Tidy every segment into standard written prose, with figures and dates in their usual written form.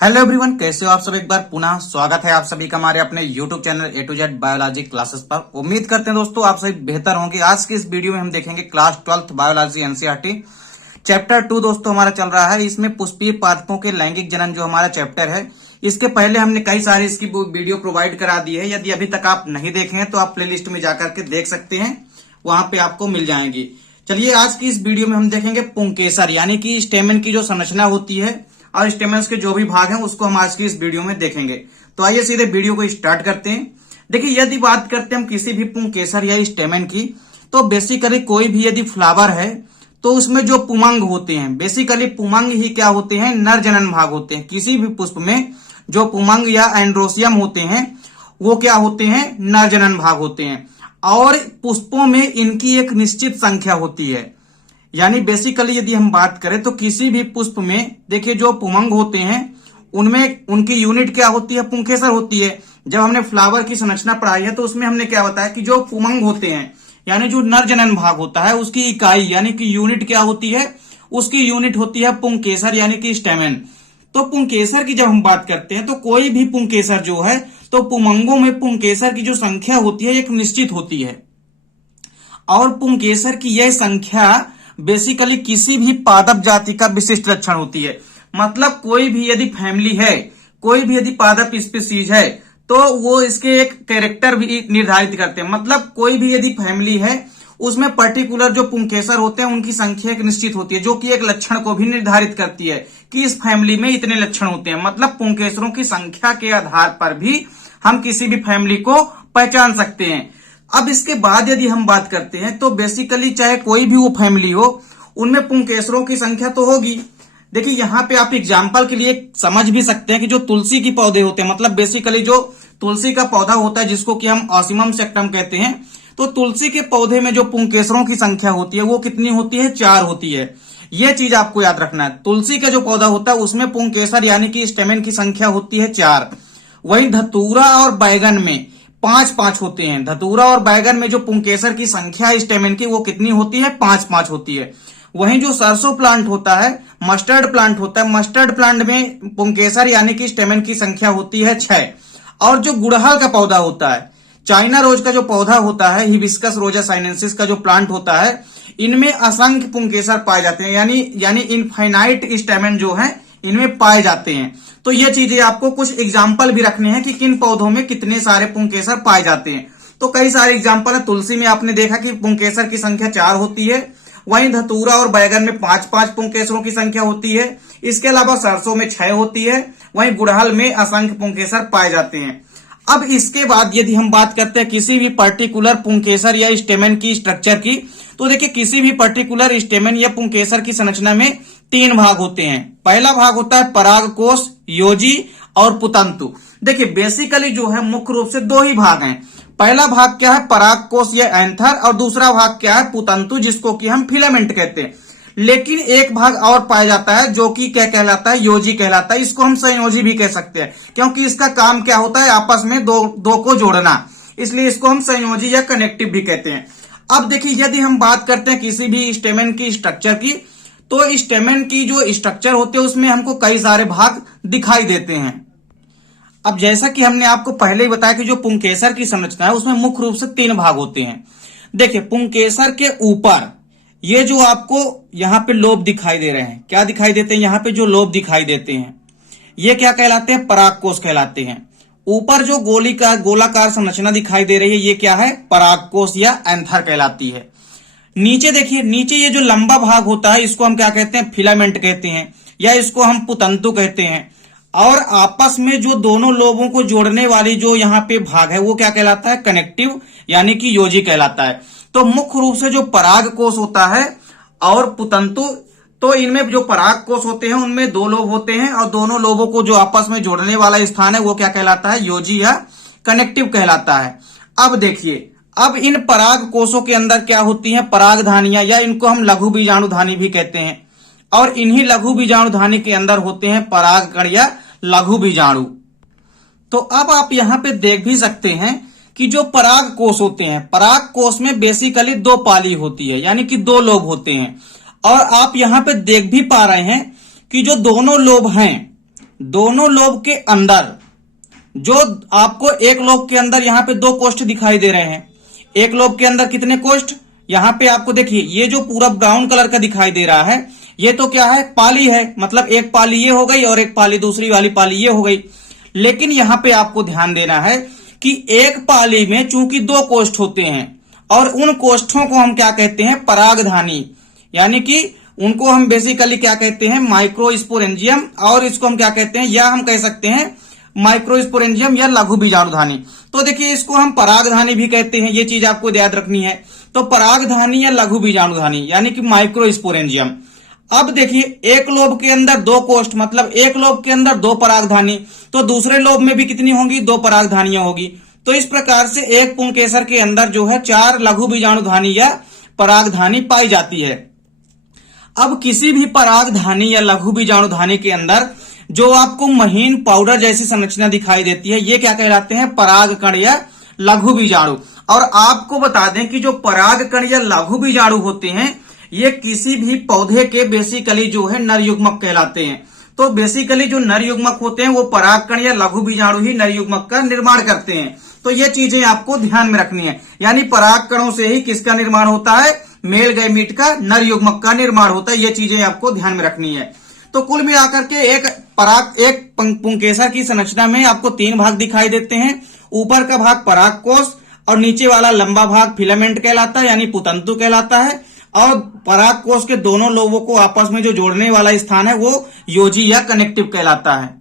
Hello everyone, कैसे हो आप सब। एक बार पुनः स्वागत है आप सभी का हमारे अपने YouTube channel A to Z biology classes पर। उम्मीद करते हैं दोस्तों आप सभी बेहतर होंगे। आज की इस वीडियो में हम देखेंगे class 12th biology NCERT chapter 2 दोस्तों हमारा चल रहा है। इसमें पुष्पीय पादपों के लैंगिक जनन जो हमारा चैप्टर है, इसके पहले हमने कई सारी इसकी वीडियो प्रोवाइड करा दी है। यदि अभी तक आप नहीं देखे हैं तो आप प्ले लिस्ट में जाकर के देख सकते हैं, वहां पे आपको मिल जाएंगी। चलिए आज की इस वीडियो में हम देखेंगे पुंकेसर यानी कि स्टेमन की जो संरचना होती है और स्टेमन्स के जो भी भाग हैं उसको हम आज की इस वीडियो में देखेंगे। तो आइए सीधे वीडियो को स्टार्ट करते हैं। देखिए, यदि बात करते हैं हम किसी भी पुंकेसर या स्टेमन की, तो बेसिकली कोई भी यदि फ्लावर है तो उसमें जो पुमंग होते हैं, बेसिकली पुमंग ही क्या होते हैं, नर जनन भाग होते हैं। किसी भी पुष्प में जो पुमंग या एंड्रोसियम होते हैं वो क्या होते हैं, नर जनन भाग होते हैं। और पुष्पों में इनकी एक निश्चित संख्या होती है। यानी बेसिकली यदि हम बात करें तो किसी भी पुष्प में देखिए जो पुमंग होते हैं उनमें उनकी यूनिट क्या होती है, पुंकेसर होती है। जब हमने फ्लावर की संरचना पढ़ाई है तो उसमें हमने क्या बताया कि जो पुमंग होते हैं यानी जो नर जनन भाग होता है उसकी इकाई यानी कि यूनिट क्या होती है, उसकी यूनिट होती है पुंकेसर यानी कि स्टेमन। तो पुंकेसर की जब हम बात करते हैं तो कोई भी पुंकेसर जो है, तो पुमंगों में पुंकेसर की जो संख्या होती है एक निश्चित होती है। और पुंकेसर की यह संख्या बेसिकली किसी भी पादप जाति का विशिष्ट लक्षण होती है। मतलब कोई भी यदि फैमिली है, कोई भी यदि पादप स्पीसीज है तो वो इसके एक कैरेक्टर भी निर्धारित करते हैं। मतलब कोई भी यदि फैमिली है उसमें पर्टिकुलर जो पुंकेसर होते हैं उनकी संख्या एक निश्चित होती है, जो कि एक लक्षण को भी निर्धारित करती है कि इस फैमिली में इतने लक्षण होते हैं। मतलब पुंकेसरों की संख्या के आधार पर भी हम किसी भी फैमिली को पहचान सकते हैं। अब इसके बाद यदि हम बात करते हैं तो बेसिकली चाहे कोई भी वो फैमिली हो, उनमें पुंकेसरों की संख्या तो होगी। देखिए यहाँ पे आप एग्जाम्पल के लिए समझ भी सकते हैं कि जो तुलसी के पौधे होते हैं, मतलब बेसिकली जो तुलसी का पौधा होता है जिसको कि हम ऑसिमम सेक्टम कहते हैं, तो तुलसी के पौधे में जो पुंकेसरों की संख्या होती है वो कितनी होती है, 4 होती है। ये चीज आपको याद रखना है। तुलसी का जो पौधा होता है उसमें पुंकेसर यानी कि स्टेमन की संख्या होती है 4। वही धतूरा और बैगन में 5-5 होते हैं। धतूरा और बैगन में जो पुंकेसर की संख्या है स्टेमन की वो कितनी होती है, 5-5 होती है। वहीं जो सरसों प्लांट होता है, मस्टर्ड प्लांट होता है, मस्टर्ड प्लांट में पुंकेसर यानी कि स्टेमन की संख्या होती है 6। और जो गुड़हल का पौधा होता है, चाइना रोज का जो पौधा होता है, हिबिस्कस रोजा साइनेंसिस का जो प्लांट होता है, इनमें असंख्य पुंकेसर पाए जाते हैं। यानी इनफाइनाइट स्टेमन जो है इनमें पाए जाते हैं। तो ये चीजें आपको कुछ एग्जाम्पल भी रखने हैं कि किन पौधों में कितने सारे पुंकेसर पाए जाते हैं। तो कई सारे एग्जाम्पल है। तुलसी में आपने देखा कि पुंकेसर की संख्या 4 होती है। वहीं धतूरा और बैगन में 5-5 पुंकेसरों की संख्या होती है। इसके अलावा सरसों में 6 होती है। वहीं गुड़हल में असंख्य पुंकेसर पाए जाते हैं। अब इसके बाद यदि हम बात करते हैं किसी भी पर्टिकुलर पुंकेसर या स्टेमन की स्ट्रक्चर की, तो देखिए किसी भी पर्टिकुलर स्टेमन या पुंकेसर की संरचना में 3 भाग होते हैं। पहला भाग होता है परागकोश, योजी और पुतंतु। देखिए बेसिकली जो है मुख्य रूप से 2 ही भाग हैं। पहला भाग क्या है, परागकोश या एंथर, और दूसरा भाग क्या है, पुतंतु, जिसको कि हम फिलामेंट कहते हैं। लेकिन एक भाग और पाया जाता है जो कि क्या कहलाता है, योजी कहलाता है। इसको हम संयोजी भी कह सकते हैं क्योंकि इसका काम क्या होता है, आपस में दो को जोड़ना, इसलिए इसको हम संयोजी या कनेक्टिव भी कहते हैं। अब देखिए यदि हम बात करते हैं किसी भी स्टेमन की स्ट्रक्चर की, तो स्टेमन की जो स्ट्रक्चर होते हैं उसमें हमको कई सारे भाग दिखाई देते हैं। अब जैसा कि हमने आपको पहले ही बताया कि जो पुंकेसर की संरचना है उसमें मुख्य रूप से 3 भाग होते हैं। देखिए पुंकेसर के ऊपर ये जो आपको यहाँ पे लोब दिखाई दे रहे हैं, क्या दिखाई देते हैं, यहाँ पे जो लोब दिखाई देते हैं ये क्या कहलाते हैं, परागकोश कहलाते हैं। ऊपर जो गोलाकार संरचना दिखाई दे रही है ये क्या है, परागकोश या एंथर कहलाती है। नीचे देखिए, नीचे ये जो लंबा भाग होता है इसको हम क्या कहते हैं, फिलामेंट कहते हैं, या इसको हम पुतंतु कहते हैं। और आपस में जो दोनों लोबों को जोड़ने वाली जो यहाँ पे भाग है वो क्या कहलाता है, कनेक्टिव यानी कि योजी कहलाता है। तो मुख्य रूप से जो परागकोश होता है और पुतंतु, तो इनमें जो परागकोश होते हैं उनमें 2 लोब होते हैं और दोनों लोबों को जो आपस में जोड़ने वाला स्थान है वो क्या कहलाता है, योजी या कनेक्टिव कहलाता है। अब देखिए, अब इन पराग कोशों के अंदर क्या होती हैं, परागधानियां, या इनको हम लघु बीजाणुधानी भी कहते हैं। और इन्हीं लघु बीजाणुधानी के अंदर होते हैं परागकण या लघु बीजाणु। तो अब आप यहां पे देख भी सकते हैं कि जो पराग कोश होते हैं, पराग कोश में बेसिकली 2 पाली होती है, यानी कि 2 लोब होते हैं। और आप यहां पे देख भी पा रहे हैं कि जो दोनों लोब हैं दोनों लोब के अंदर जो आपको एक लोब के अंदर यहाँ पे 2 कोष्ठ दिखाई दे रहे हैं। एक लोब के अंदर कितने कोष्ठ, यहाँ पे आपको देखिए ये जो पूरा ब्राउन कलर का दिखाई दे रहा है ये तो क्या है, पाली है। मतलब एक पाली ये हो गई और एक पाली दूसरी वाली पाली ये हो गई। लेकिन यहाँ पे आपको ध्यान देना है कि एक पाली में चूंकि 2 कोष्ठ होते हैं और उन कोष्ठों को हम क्या कहते हैं, परागधानी, यानी कि उनको हम बेसिकली क्या कहते हैं, माइक्रोस्पोरेंजियम, और इसको हम क्या कहते हैं, या हम कह सकते हैं माइक्रोस्पोरेंजियम या लघु बीजाणुधानी। तो देखिए इसको हम परागधानी भी कहते हैं, ये चीज आपको याद रखनी है। तो परागधानी या लघु बीजाणुधानी यानी कि माइक्रोस्पोरेंजियम। अब देखिए एक लोब के अंदर 2 कोष्ठ, मतलब एक लोब के अंदर 2 परागधानी, तो दूसरे लोब में भी कितनी होंगी, 2 परागधानियां होगी। तो इस प्रकार से एक पुंकेसर के अंदर जो है 4 लघु बीजाणुधानी या परागधानी पाई जाती है। अब किसी भी परागधानी या लघु बीजाणुधानी के अंदर जो आपको महीन पाउडर जैसी संरचना दिखाई देती है, ये क्या कहलाते हैं, परागकण या लघु बीजाणु। और आपको बता दें कि जो परागकण या लघु बीजाणु होते हैं ये किसी भी पौधे के बेसिकली जो है नर युग्मक कहलाते हैं। तो बेसिकली जो नर युग्मक होते हैं वो परागकण या लघु बीजाणु ही नर युग्मक का निर्माण करते हैं। तो ये चीजें आपको ध्यान में रखनी है, यानी परागकणों से ही किसका निर्माण होता है, मेल गैमीट का नर युग्मक का निर्माण होता है। ये चीजें आपको ध्यान में रखनी है। तो कुल मिलाकर के एक पुंकेसर की संरचना में आपको 3 भाग दिखाई देते हैं। ऊपर का भाग परागकोश और नीचे वाला लंबा भाग फिलामेंट कहलाता है, यानी पुतंतु कहलाता है। और परागकोश के दोनों लोबों को आपस में जो जोड़ने वाला स्थान है वो योजी या कनेक्टिव कहलाता है।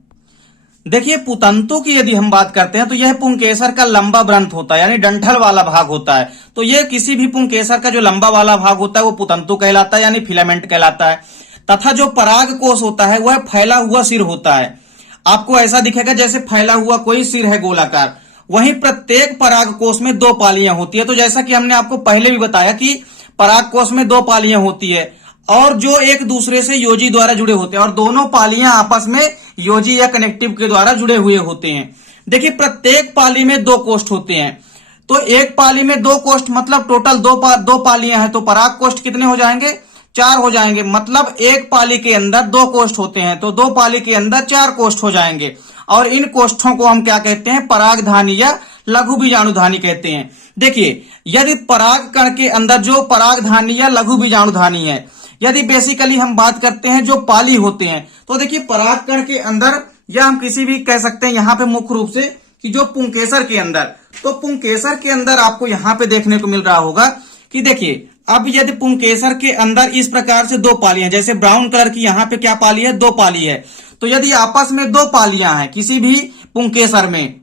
देखिए पुतंतु की यदि हम बात करते हैं तो यह पुंकेसर का लंबा ग्रंथ होता है, यानी डंठल वाला भाग होता है। तो यह किसी भी पुंकेसर का जो लंबा वाला भाग होता है वो पुतंतु कहलाता है, यानी फिलामेंट कहलाता है। तथा जो परागकोश होता है वह फैला हुआ सिर होता है। आपको ऐसा दिखेगा जैसे फैला हुआ कोई सिर है गोलाकार। वहीं प्रत्येक परागकोश में 2 पालियां होती है। तो जैसा कि हमने आपको पहले भी बताया कि परागकोश में 2 पालियां होती है और जो एक दूसरे से योजी द्वारा जुड़े होते हैं, और दोनों पालियां आपस में योजी या कनेक्टिव के द्वारा जुड़े हुए होते हैं। देखिए प्रत्येक पाली में 2 कोष्ठ होते हैं। तो एक पाली में 2 कोष्ठ मतलब टोटल 2 पालियां हैं। तो पराग कोष्ठ कितने हो जाएंगे, 4 हो जाएंगे। मतलब एक पाली के अंदर 2 कोष्ठ होते हैं, तो 2 पाली के अंदर 4 कोष्ठ हो जाएंगे। और इन कोष्ठों को हम क्या कहते हैं, परागधानी या लघु बीजाणुधानी कहते हैं। देखिए यदि परागकण के अंदर जो परागधानी या लघु बीजाणुधानी है, यदि बेसिकली हम बात करते हैं जो पाली होते हैं, तो देखिए परागकण के अंदर, या हम किसी भी कह सकते हैं यहाँ पे मुख्य रूप से कि जो पुंकेसर के अंदर, तो पुंकेसर के अंदर आपको यहाँ पे देखने को मिल रहा होगा कि देखिए अब यदि पुंकेसर के अंदर इस प्रकार से 2 पालियां, जैसे ब्राउन कलर की यहाँ पे क्या पाली है, 2 पाली है। तो यदि आपस में 2 पालियां हैं किसी भी पुंकेसर में,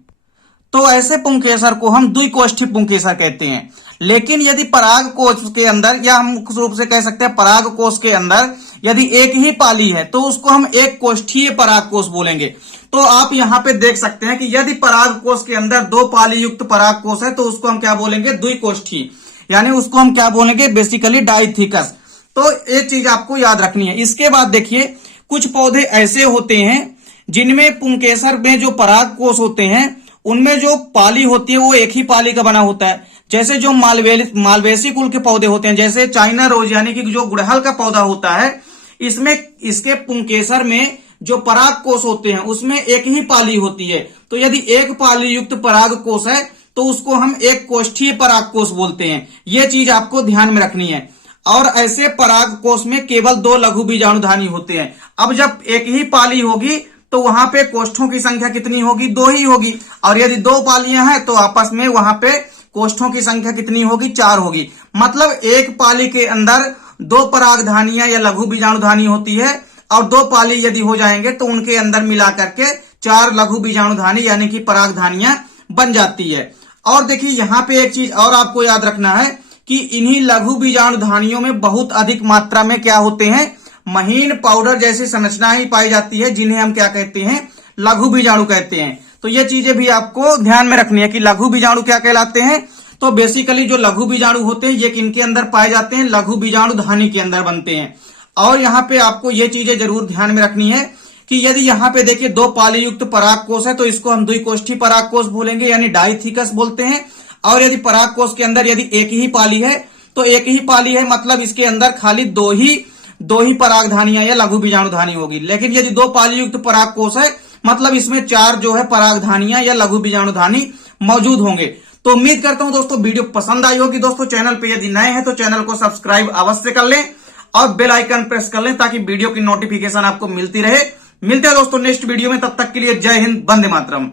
तो ऐसे पुंकेसर को हम द्विकोष्ठी पुंकेसर कहते हैं। लेकिन यदि पराग कोश के अंदर, या हम मुख्य रूप से कह सकते हैं पराग कोश के अंदर यदि एक ही पाली है तो उसको हम एक कोष्ठीय पराग कोश बोलेंगे। तो आप यहाँ पे देख सकते हैं कि यदि पराग कोश के अंदर 2 पाली युक्त पराग कोश है तो उसको हम क्या बोलेंगे, द्विकोष्ठी, यानी उसको हम क्या बोलेंगे, बेसिकली डाइथिकस। तो ये चीज आपको याद रखनी है। इसके बाद देखिए कुछ पौधे ऐसे होते हैं जिनमें पुंकेसर में जो पराग कोश होते हैं उनमें जो पाली होती है वो एक ही पाली का बना होता है। जैसे जो मालवेसी कुल के पौधे होते हैं, जैसे चाइना रोज यानी कि जो गुड़हल का पौधा होता है, इसमें इसके पुंकेसर में जो पराग कोश होते हैं उसमें एक ही पाली होती है। तो यदि एक पाली युक्त पराग कोश है तो उसको हम एक कोष्ठीय पराग कोश बोलते हैं। यह चीज आपको ध्यान में रखनी है। और ऐसे पराग कोश में केवल 2 लघु बीजाणुधानी होते हैं। अब जब एक ही पाली होगी तो वहां पे कोष्ठों की संख्या कितनी होगी, 2 ही होगी। और यदि 2 पालियां हैं तो आपस में वहां पे कोष्ठों की संख्या कितनी होगी, 4 होगी। मतलब एक पाली के अंदर 2 परागधानियां या लघु बीजाणुधानी होती है और 2 पाली यदि हो जाएंगे तो उनके अंदर मिला करके 4 लघु बीजाणुधानी यानी कि परागधानियां बन जाती है। और देखिए यहाँ पे एक चीज और आपको याद रखना है कि इन्हीं लघु बीजाणुधानियों में बहुत अधिक मात्रा में क्या होते हैं, महीन पाउडर जैसी संरचना ही पाई जाती है, जिन्हें हम क्या कहते हैं, लघु बीजाणु कहते हैं। तो ये चीजें भी आपको ध्यान में रखनी है कि लघु बीजाणु क्या कहलाते हैं। तो बेसिकली जो लघु बीजाणु होते हैं ये किनके अंदर पाए जाते हैं, लघु बीजाणुधानी के अंदर बनते हैं। और यहाँ पे आपको ये चीजें जरूर ध्यान में रखनी है कि यदि यहाँ पे देखिए 2 पाली युक्त पराग कोश है तो इसको हम द्विकोष्ठी पराग कोश बोलेंगे, यानी डाइथिकस बोलते हैं। और यदि पराग कोश के अंदर यदि एक ही पाली है तो एक ही पाली है, मतलब इसके अंदर खाली दो ही परागधानियां या लघु बीजाणुधानी होगी। लेकिन यदि 2 पाली युक्त पराग कोश है मतलब इसमें 4 जो है परागधानियां या लघु बीजाणुधानी मौजूद होंगे। तो उम्मीद करता हूं दोस्तों वीडियो पसंद आई होगी। दोस्तों चैनल पे यदि नए हैं तो चैनल को सब्सक्राइब अवश्य कर लें और बेल आइकन प्रेस कर लें ताकि वीडियो की नोटिफिकेशन आपको मिलती रहे। मिलते हैं दोस्तों नेक्स्ट वीडियो में, तब तक के लिए जय हिंद, वंदे मातरम।